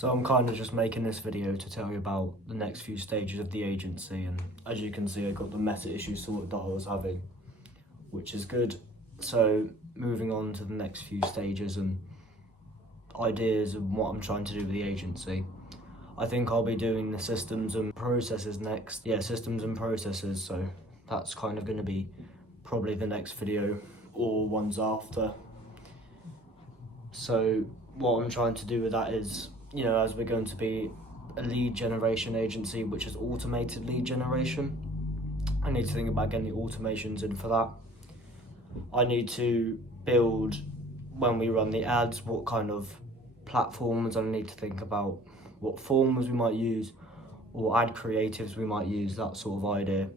So I'm kind of just making this video to tell you about the next few stages of the agency, and as you can see I got the meta issue sorted that I was having, which is good. So moving on to the next few stages and ideas of what I'm trying to do with the agency. I think I'll be doing the systems and processes next. Yeah, systems and processes, so that's kind of going to be probably the next video or ones after. So what I'm trying to do with that is, you know, as we're going to be a lead generation agency, which is automated lead generation, I need to think about getting the automations in for that. I need to build, when we run the ads, what kind of platforms. I need to think about what forms we might use or ad creatives we might use, that sort of idea.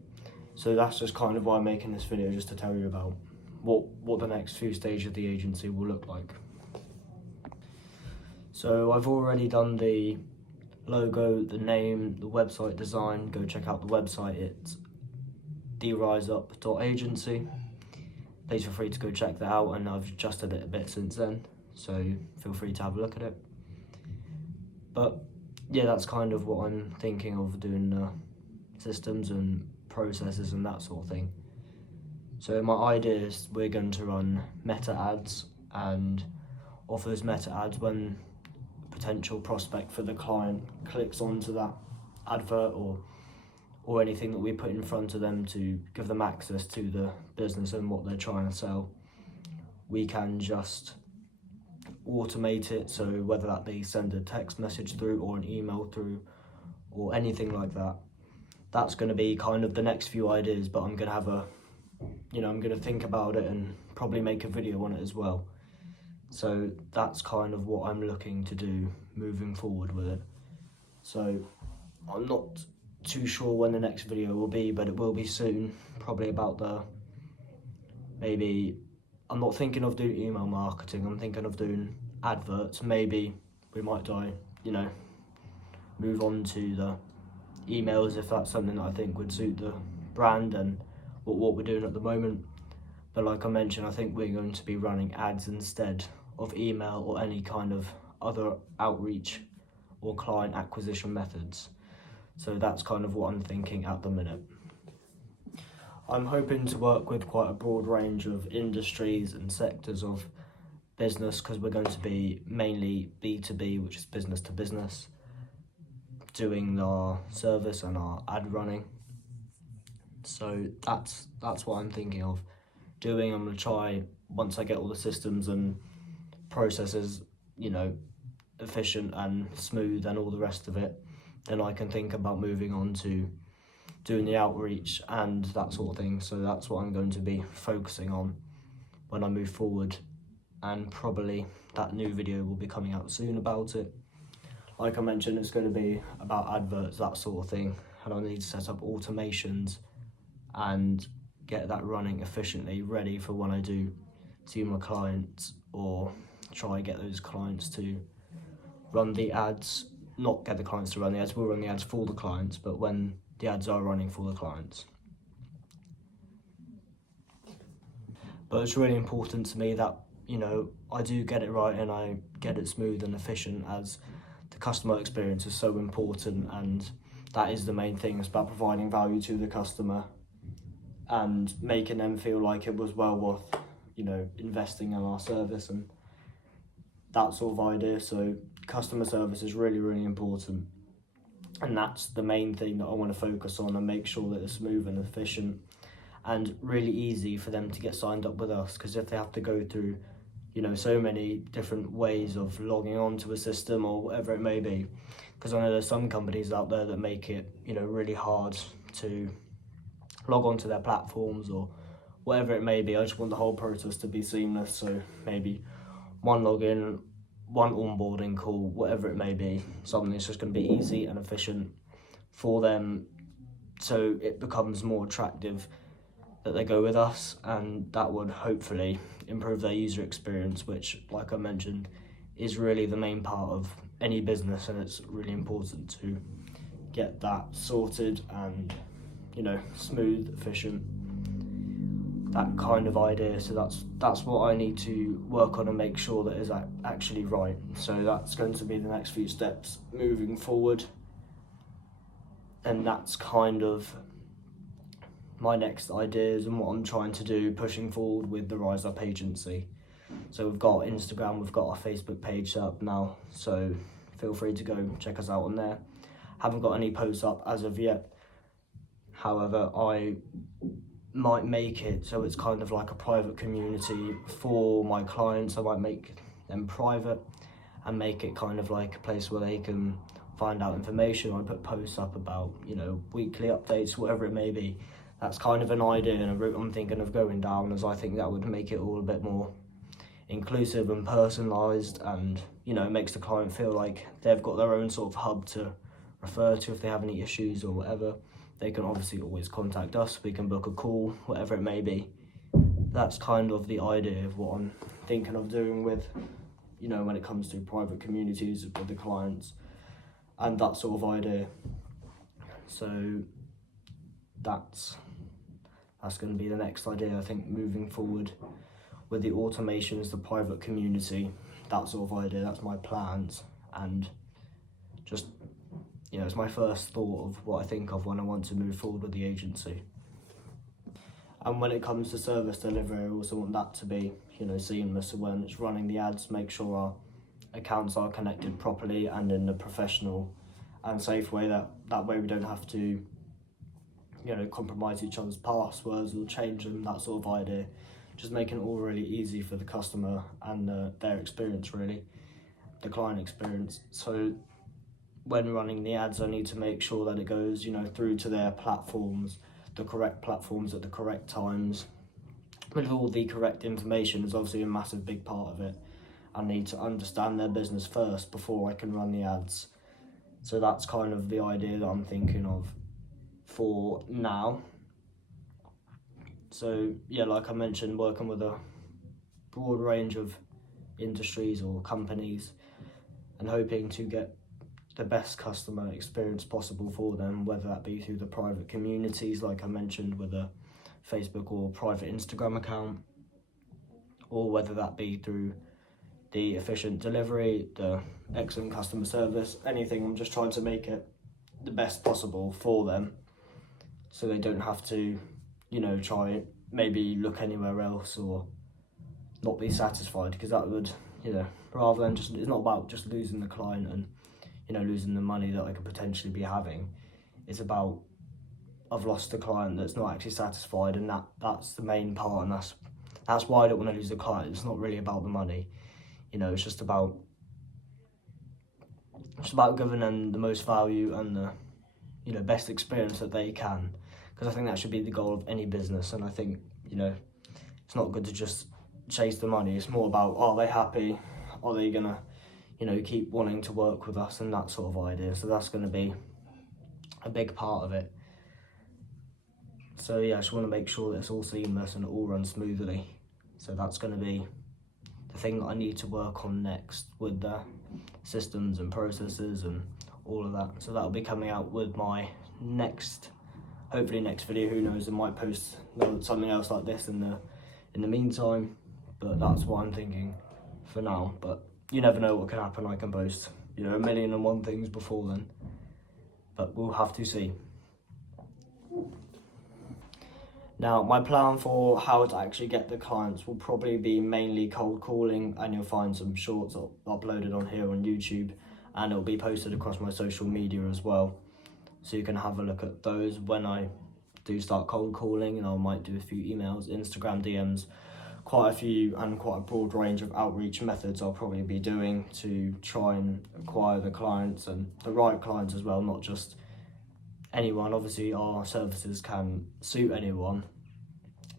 So that's just kind of why I'm making this video, just to tell you about what the next few stages of the agency will look like. So I've already done the logo, the name, the website design. Go check out the website, it's theriseup.agency. Please feel free to go check that out, and I've adjusted it a bit since then, so feel free to have a look at it. But yeah, that's kind of what I'm thinking of doing, systems and processes and that sort of thing. So my idea is we're going to run meta ads, and off those meta ads, when a potential prospect for the client clicks onto that advert or anything that we put in front of them to give them access to the business and what they're trying to sell, we can just automate it. So whether that be send a text message through or an email through or anything like that, that's going to be kind of the next few ideas. But I'm going to have I'm going to think about it and probably make a video on it as well. So that's kind of what I'm looking to do moving forward with it. So I'm not too sure when the next video will be, but it will be soon, probably about I'm not thinking of doing email marketing, I'm thinking of doing adverts. Maybe we might move on to the emails if that's something that I think would suit the brand and what we're doing at the moment. But like I mentioned, I think we're going to be running ads instead of email or any kind of other outreach or client acquisition methods. So that's kind of what I'm thinking at the minute. I'm hoping to work with quite a broad range of industries and sectors of business, because we're going to be mainly B2B, which is business to business, doing our service and our ad running. So that's what I'm thinking of doing. I'm going to try, once I get all the systems and processes, efficient and smooth and all the rest of it, then I can think about moving on to doing the outreach and that sort of thing. So that's what I'm going to be focusing on when I move forward, and probably that new video will be coming out soon about it. Like I mentioned, it's going to be about adverts, that sort of thing, and I need to set up automations and get that running efficiently, ready for when I do see my clients, or try and get those clients to run the ads. Not get the clients to run the ads, we'll run the ads for the clients, but when the ads are running for the clients. But it's really important to me that, I do get it right and I get it smooth and efficient, as the customer experience is so important, and that is the main thing. It's about providing value to the customer and making them feel like it was well worth, investing in our service and that sort of idea. So customer service is really, really important, and that's the main thing that I want to focus on and make sure that it's smooth and efficient and really easy for them to get signed up with us. Because if they have to go through, so many different ways of logging on to a system or whatever it may be, because I know there's some companies out there that make it, really hard to log on to their platforms or whatever it may be. I just want the whole process to be seamless. So maybe one login, one onboarding call, whatever it may be, something that's just going to be easy and efficient for them, so it becomes more attractive that they go with us, and that would hopefully improve their user experience, which, like I mentioned, is really the main part of any business, and it's really important to get that sorted and, smooth, efficient. that kind of idea. So that's what I need to work on and make sure that is actually right. So that's going to be the next few steps moving forward, and that's kind of my next ideas and what I'm trying to do pushing forward with the Rise Up agency. So we've got Instagram, we've got our Facebook page up now, so feel free to go check us out on there. Haven't got any posts up as of yet, however I might make it so it's kind of like a private community for my clients. I might make them private and make it kind of like a place where they can find out information. I put posts up about, you know, weekly updates, whatever it may be. That's kind of an idea and a route I'm thinking of going down, as I think that would make it all a bit more inclusive and personalised, and, you know, it makes the client feel like they've got their own sort of hub to refer to if they have any issues or whatever. They can obviously always contact us, we can book a call, whatever it may be. That's kind of the idea of what I'm thinking of doing with, you know, when it comes to private communities with the clients and that sort of idea. So that's going to be the next idea, I think, moving forward with the automations, the private community, that sort of idea. That's my plans, and just, you know, it's my first thought of what I think of when I want to move forward with the agency. And when it comes to service delivery, I also want that to be, you know, seamless. So when it's running the ads, make sure our accounts are connected properly and in a professional and safe way. That way we don't have to, you know, compromise each other's passwords or change them, that sort of idea. Just making it all really easy for the customer and their experience, really, the client experience. So when running the ads, I need to make sure that it goes, you know, through to their platforms, the correct platforms at the correct times, with all the correct information is obviously a massive big part of it. I need to understand their business first before I can run the ads. So that's kind of the idea that I'm thinking of for now. So yeah, like I mentioned, working with a broad range of industries or companies and hoping to get the best customer experience possible for them, whether that be through the private communities, like I mentioned, with a Facebook or private Instagram account, or whether that be through the efficient delivery, the excellent customer service, anything. I'm just trying to make it the best possible for them, so they don't have to, you know, try maybe look anywhere else or not be satisfied, because that would, you know, rather than just, it's not about just losing the client and, you know, losing the money that I could potentially be having. It's about, I've lost the client that's not actually satisfied, and that's the main part, and that's why I don't want to lose the client. It's not really about the money, you know, it's just about giving them the most value and the, you know, best experience that they can, because I think that should be the goal of any business. And I think, you know, it's not good to just chase the money. It's more about, are they happy? Are they gonna, you know, keep wanting to work with us, and that sort of idea. So that's going to be a big part of it. So yeah, I just want to make sure that it's all seamless and it all runs smoothly. So that's going to be the thing that I need to work on next, with the systems and processes and all of that. So that'll be coming out with my hopefully next video. Who knows, I might post something else like this in the meantime, but that's what I'm thinking for now. But you never know what can happen. I can post, you know, 1,000,001 things before then, but we'll have to see. Now, my plan for how to actually get the clients will probably be mainly cold calling, and you'll find some shorts uploaded on here on YouTube, and it'll be posted across my social media as well. So you can have a look at those when I do start cold calling, and I might do a few emails, Instagram DMs, quite a few, and quite a broad range of outreach methods I'll probably be doing to try and acquire the clients, and the right clients as well, not just anyone. Obviously our services can suit anyone,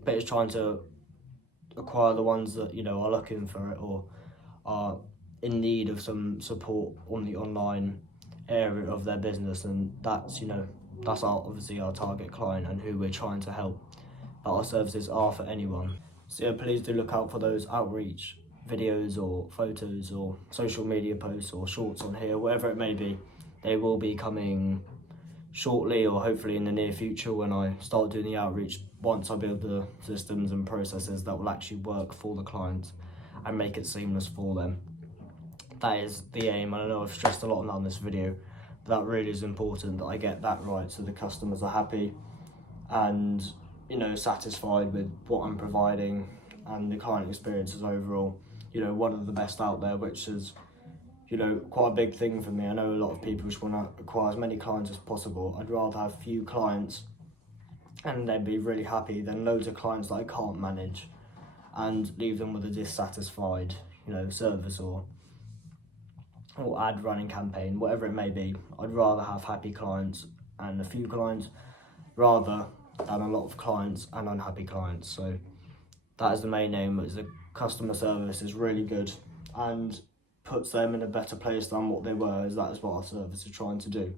but it's trying to acquire the ones that, you know, are looking for it or are in need of some support on the online area of their business. And that's, you know, that's obviously our target client and who we're trying to help. But our services are for anyone. So yeah, please do look out for those outreach videos or photos or social media posts or shorts on here, whatever it may be. They will be coming shortly, or hopefully in the near future, when I start doing the outreach once I build the systems and processes that will actually work for the clients and make it seamless for them. That is the aim. I know I've stressed a lot on that in this video, but that really is important that I get that right so the customers are happy and, you know, satisfied with what I'm providing, and the client experience is overall, you know, one of the best out there, which is, you know, quite a big thing for me. I know a lot of people just want to acquire as many clients as possible. I'd rather have few clients and they'd be really happy than loads of clients that I can't manage and leave them with a dissatisfied, you know, service or ad running campaign, whatever it may be. I'd rather have happy clients and a few clients rather than a lot of clients and unhappy clients. So that is the main aim, is the customer service is really good and puts them in a better place than what they were, as that is what our service is trying to do.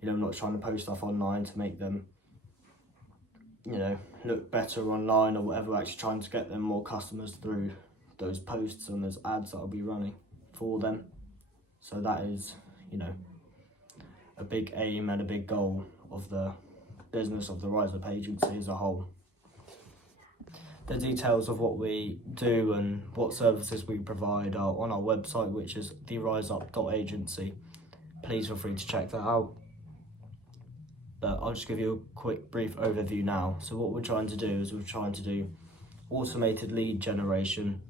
You know, I'm not trying to post stuff online to make them, you know, look better online or whatever. We're actually trying to get them more customers through those posts and those ads that I'll be running for them. So that is, you know, a big aim and a big goal of the business of the Rise Up agency as a whole. The details of what we do and what services we provide are on our website, which is theriseup.agency. Please feel free to check that out. But I'll just give you a quick brief overview now. So what we're trying to do is we're trying to do automated lead generation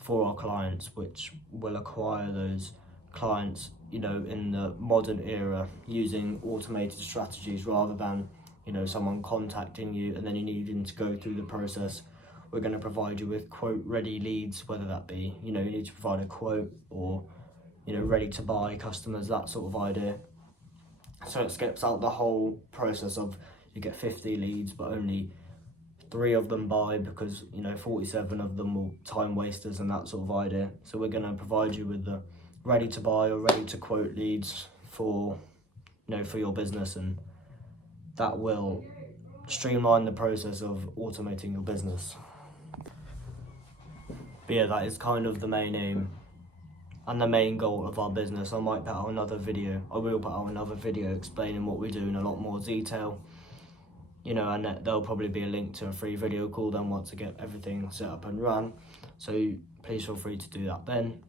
for our clients, which will acquire those clients, you know, in the modern era using automated strategies rather than, you know, someone contacting you and then you needing to go through the process. We're going to provide you with quote ready leads, whether that be, you know, you need to provide a quote or, you know, ready to buy customers, that sort of idea. So it skips out the whole process of you get 50 leads but only 3 of them buy, because, you know, 47 of them will time wasters and that sort of idea. So we're going to provide you with the ready to buy or ready to quote leads for, you know, for your business, and that will streamline the process of automating your business. But yeah, that is kind of the main aim and the main goal of our business. I might put out another video, I will put out another video explaining what we do in a lot more detail, you know, and there'll probably be a link to a free video call then once I get everything set up and run. So please feel free to do that then.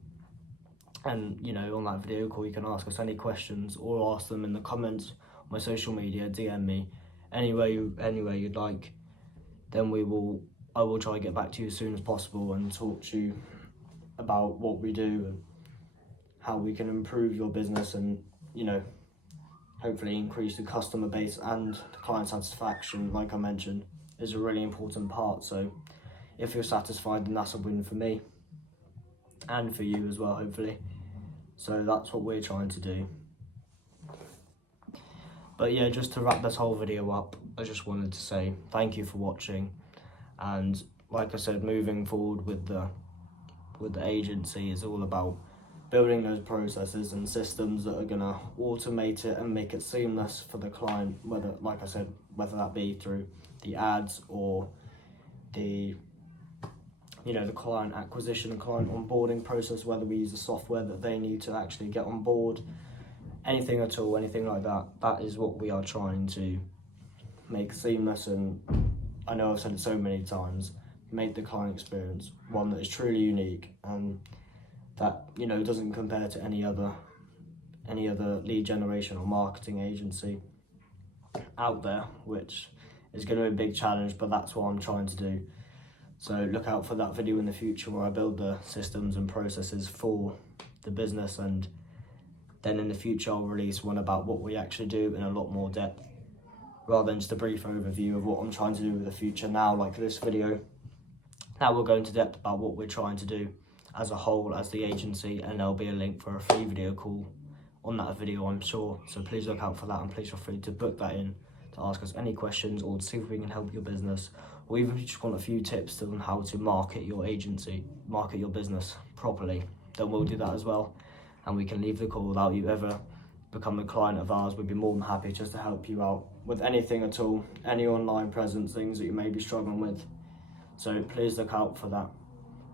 And, you know, on that video call you can ask us any questions or ask them in the comments on my social media, DM me, anywhere you'd like. Then I will try to get back to you as soon as possible and talk to you about what we do and how we can improve your business and, you know, hopefully increase the customer base and the client satisfaction, like I mentioned, is a really important part. So if you're satisfied, then that's a win for me and for you as well, hopefully. So that's what we're trying to do. But yeah, just to wrap this whole video up, I just wanted to say thank you for watching. And like I said, moving forward with the agency is all about building those processes and systems that are gonna automate it and make it seamless for the client, whether, like I said, whether that be through the ads or the, you know, the client acquisition and client onboarding process, whether we use the software that they need to actually get on board, anything at all, anything like that. That is what we are trying to make seamless, and I know I've said it so many times, make the client experience one that is truly unique and that, you know, doesn't compare to any other lead generation or marketing agency out there, which is going to be a big challenge, but that's what I'm trying to do. So look out for that video in the future where I build the systems and processes for the business, and then in the future I'll release one about what we actually do in a lot more depth, rather than just a brief overview of what I'm trying to do with the future now, like this video. Now we'll go into depth about what we're trying to do as a whole, as the agency, and there'll be a link for a free video call on that video, I'm sure. So please look out for that, and please feel free to book that in to ask us any questions or to see if we can help your business, or even if you just want a few tips on how to market your agency, market your business properly, then we'll do that as well. And we can leave the call without you ever become a client of ours. We'd be more than happy just to help you out with anything at all, any online presence, things that you may be struggling with. So please look out for that.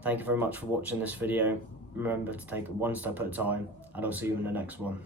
Thank you very much for watching this video. Remember to take it one step at a time, and I'll see you in the next one.